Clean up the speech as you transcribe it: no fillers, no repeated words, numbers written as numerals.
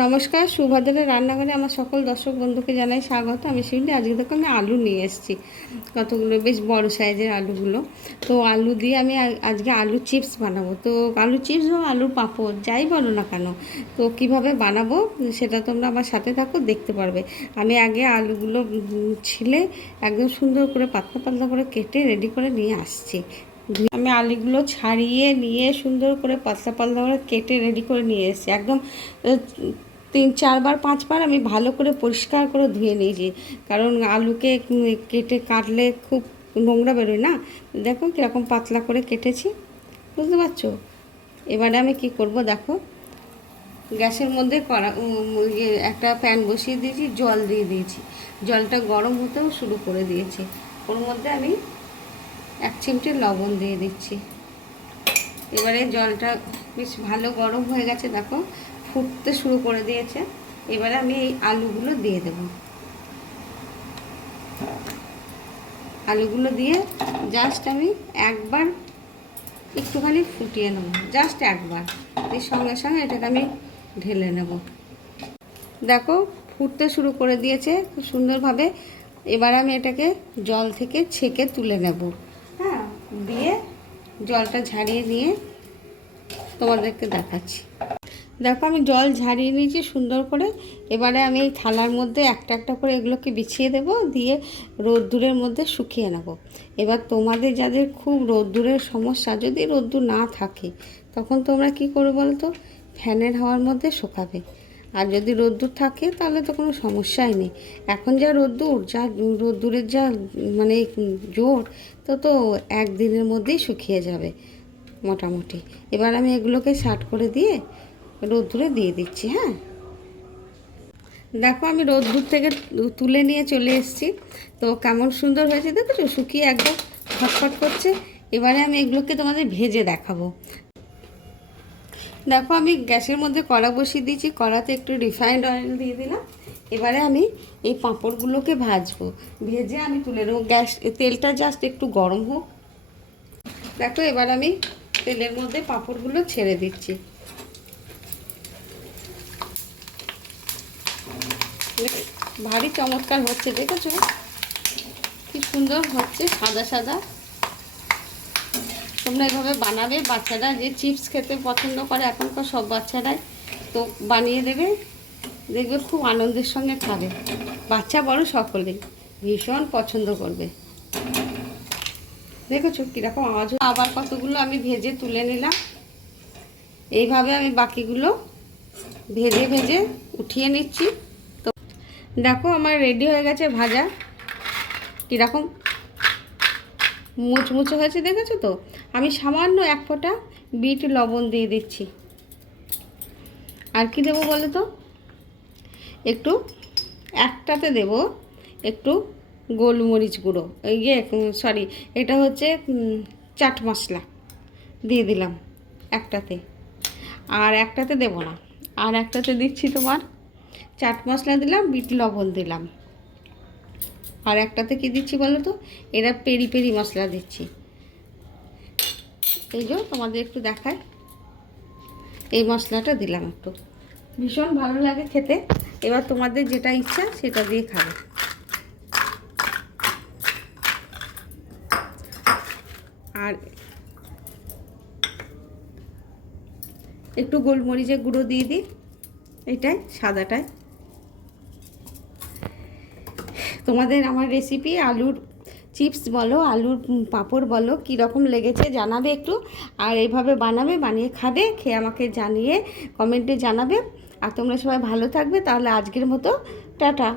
নমস্কার, সুভদ্রা রান্নাঘরে আমার সকল দর্শক বন্ধুকে জানাই স্বাগত। আমি শিউলি। আজকে দেখো আমি আলু নিয়ে এসেছি, কতগুলো বেশ বড় সাইজের আলুগুলো। তো আলু দিয়ে আমি আজকে আলু চিপস বানাবো। তো আলু চিপস বা আলুর পাঁপড় যাই বলো না কেন, তো কিভাবে বানাবো সেটা তোমরা আমার সাথে থাকো, দেখতে পারবে। আমি আগে আলুগুলো ছিলে একদম সুন্দর করে পাতলা পাতলা করে কেটে রেডি করে নিয়ে আসছি। আমি আলুগুলো ছাড়িয়ে নিয়ে সুন্দর করে পাতলা পাতলা করে কেটে রেডি করে নিয়ে এসেছি। একদম 3-4-5 বার আমি ভালো করে পরিষ্কার করে ধুয়ে নিয়েছি, কারণ আলুকে কেটে কাটলে খুব নোংরা বেরোয় না। দেখো কীরকম পাতলা করে কেটেছি, বুঝতে পারছো? এবারে আমি কি করব দেখো, গ্যাসের মধ্যে একটা প্যান বসিয়ে দিয়েছি, জল দিয়ে দিয়েছি। জলটা গরম হতেও শুরু করে দিয়েছি। ওর মধ্যে আমি 1 চিমটে লবণ দিয়ে দিচ্ছি। এবারে জলটা বেশ ভালো গরম হয়ে গেছে, দেখো ফুটতে শুরু করে দিয়েছে। এবারে আমি এই আলুগুলো দিয়ে দেব। আলুগুলো দিয়ে জাস্ট আমি একবার একটুখানি ফুটিয়ে নেব, জাস্ট একবার। এর সঙ্গে সঙ্গে এটাকে আমি ঢেলে নেব। দেখো ফুটতে শুরু করে দিয়েছে খুব সুন্দরভাবে। এবার আমি এটাকে জল থেকে ছেঁকে তুলে নেব। হ্যাঁ, দিয়ে জলটা ঝাড়িয়ে নিয়ে তোমাদেরকে দেখাচ্ছি। দেখো আমি জল ঝারিয়ে নিয়েছি সুন্দর করে। এবারে আমি এই থালার মধ্যে একটা একটা করে এগুলোকে বিছিয়ে দেব, দিয়ে রোদ্দুরের মধ্যে শুকিয়ে নেব। এবার তোমাদের যাদের খুব রোদ্দুরের সমস্যা, যদি রোদ্দুর না থাকে তখন তোমরা কি করবে বলো তো, ফ্যানের হাওয়ার মধ্যে শুকাবে। আর যদি রোদ্দুর থাকে তাহলে তো কোনো সমস্যাই নেই। এখন যা রোদ্দুরের যা মানে জোর, তো একদিনের মধ্যেই শুকিয়ে যাবে মোটামুটি। এবার আমি এগুলোকে সার্ট করে দিয়ে রোদ্দুরে দিয়ে দিচ্ছি। হ্যাঁ, দেখো আমি রোদ্দুর থেকে তুলে নিয়ে চলে এসেছি। তো কেমন সুন্দর হয়েছে দেখেছো, শুকিয়ে একদম ফটফট করছে। এবারে আমি এগুলোকে তোমাদের ভেজে দেখাবো। দেখো আমি গ্যাসের মধ্যে কড়া বসিয়ে দিয়েছি, কড়াতে একটু রিফাইন্ড অয়েল দিয়ে দিলাম। এবারে আমি এই পাঁপড়গুলোকে ভাজবো, ভেজে আমি তুলে নেবো। তেলটা জাস্ট একটু গরম হোক। দেখো এবার আমি তেলের মধ্যে পাঁপড়গুলো ছেড়ে দিচ্ছি। ভারী চমৎকার হচ্ছে, দেখেছো কি সুন্দর হচ্ছে, সাদা সাদা। তোমরা এভাবে বানাবে, বাচ্চারা যে চিপস খেতে পছন্দ করে এখনকার সব বাচ্চারাই, তো বানিয়ে দেবে, দেখবে খুব আনন্দের সঙ্গে খাবে। বাচ্চা বড় সকলেই ভীষণ পছন্দ করবে। দেখেছো কীরকম আওয়াজ। আবার কতগুলো আমি ভেজে তুলে নিলাম। এইভাবে আমি বাকিগুলো ভেজে ভেজে উঠিয়ে নিচ্ছি। তো দেখো আমার রেডি হয়ে গেছে ভাজা, কীরকম মুচমুচে হয়েছে দেখেছো তো। আমি সামান্য 1 ফোঁটা বিট লবণ দিয়ে দিচ্ছি। আর কি দেবো বলো তো, একটু একটাতে দেব একটু গোলমরিচ গুঁড়ো, সরি এটা হচ্ছে চাট মশলা দিয়ে দিলাম একটাতে। আর একটাতে দেব না, আর একটাতে দিচ্ছি তোমার চাট মশলা দিলাম, বিট লবণ দিলাম। আর একটাতে কি দিচ্ছি বলো তো, এরা পেরি পেরি মশলা দিচ্ছি। এই যে তোমাদের একটু দেখায়, এই মশলাটা দিলাম একটু, ভীষণ ভালো লাগে খেতে। এবার তোমাদের যেটা ইচ্ছা সেটা দিয়ে খাবে। আর একটু গোলমরিচের গুঁড়ো দিয়ে দিই, এটাই সাদাটায়। তোমাদের আমার রেসিপি আলুর চিপস বলো, আলুর পাঁপড় বলো, কীরকম লেগেছে জানাবে একটু। আর এইভাবে বানাবে, বানিয়ে খাবে, খেয়ে আমাকে জানিয়ে কমেন্টে জানাবে। আর তোমরা সবাই ভালো থাকবে। তাহলে আজকের মতো টাটা।